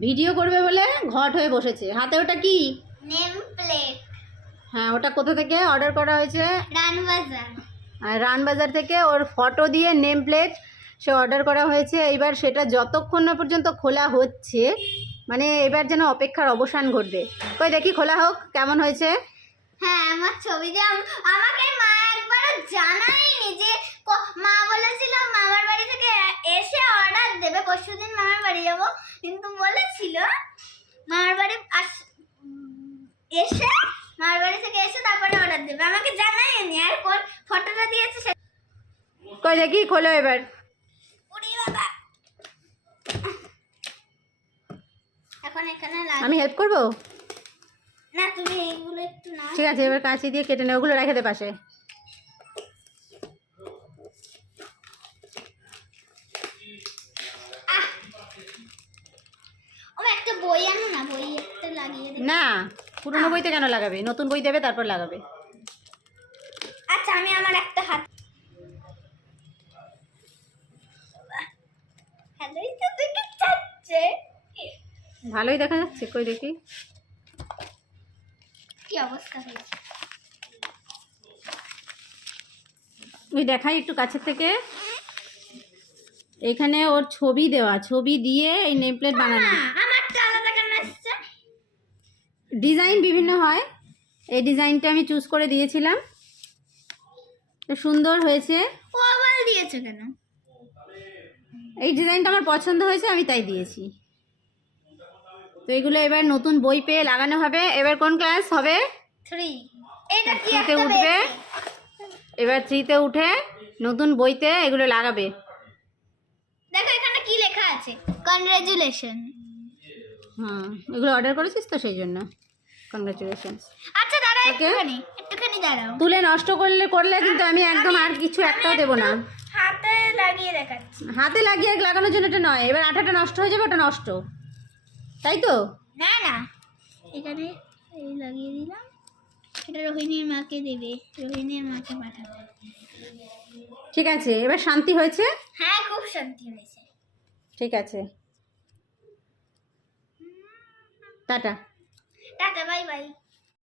Video করবে বলে ঘট হয়ে বসেছে। হাতে ওটা কি? নেম প্লেট হ্যাঁ ওটা কোথা থেকে অর্ডার করা হয়েছে? রানবাজার। আর রানবাজার থেকে ওর ফটো দিয়ে নেম প্লেট সে অর্ডার করা হয়েছে। এবার সেটা যতক্ষণ না পর্যন্ত খোলা হচ্ছে মানে এবার যেন অপেক্ষার অবসান ঘটবে। কই দেখি খোলা হোক কেমন হয়েছে? হ্যাঁ আমার ছবি দিয়ে আমাকে মা একবারও জানায়নি যে ক- মা বলেছিল মামার বাড়ি থেকে এ- এসে অর্ডার দেবে পরশুদিন মামার বাড়ি যাব। কিন্তু বলেছিল মামার বাড়ি আস- এসে মামার বাড়ি থেকে এসে তারপরে অর্ডার দেবে। আমাকে জানায়নি আর কোন ফটোটা দিয়েছে সে কই দেখি খোলো এবার। উড়ি বাবা। এখন এখানে আমি হেল্প করব? না তুমি এইগুলো একটু না ঠিক আছে এবার কাঁচি দিয়ে কেটে নে ওগুলো রেখে দে পাশে ও একটা বই আনো না বই একটা লাগিয়ে না পুরোনো বইতে কেন লাগাবে? নতুন বই দেবে তারপর লাগাবে। আচ্ছা আমি আমার একটা হাত ভালোই তো দেখে যাচ্ছে। ভালোই দেখা যাচ্ছে কই দেখি। কি অবস্থা হয়েছে? ওই দেখাই একটু কাছের থেকে। এখানে ওর ছবি দেওয়া ছবি দিয়ে এই নেম প্লেট বানানো না আমারটা আলাদা কেন আসছে ডিজাইন বিভিন্ন হয়। এই ডিজাইনটা আমি চুজ করে দিয়েছিলাম। তো সুন্দর হয়েছে। ও আবার দিয়েছে কেন? এই ডিজাইনটা আমার পছন্দ হয়েছে আমি তাই দিয়েছি। তো এগুলো এবার নতুন বই পেয়ে লাগানো হবে। এবার কোন ক্লাস হবে? থ্রি এটা থ্রিতে উঠবে। এবার থ্রিতে উঠে নতুন বইতে এগুলো লাগাবে। দেখো এখানে কি লেখা আছে। কনগ্রাচুলেশন হুম এগুলো অর্ডার করেছিস তো সেই জন্য? কংগ্রাচুলেশন আচ্ছা Okay. একটুখানি একটুখানি দাঁড়াও। তুলে নষ্ট করলে করলে কিন্তু আমি একদম আর কিছু একটাও দেবো না। হাতে লাগিয়ে দেখাচ্ছি। হাতে লাগিয়ে লাগানোর জন্য এটা নয় এবার আঠাটা নষ্ট হয়ে যাবে ওটা নষ্ট। তাই তো? না না এখানে এই লাগিয়ে দিলাম। এটা রোহিণীর মাকে দেবে রোহিণীর মাকে পাঠাবে। ঠিক আছে এবার শান্তি হয়েছে? হ্যাঁ খুব শান্তি হয়েছে। ঠিক আছে। টাটা। Tata bye bye.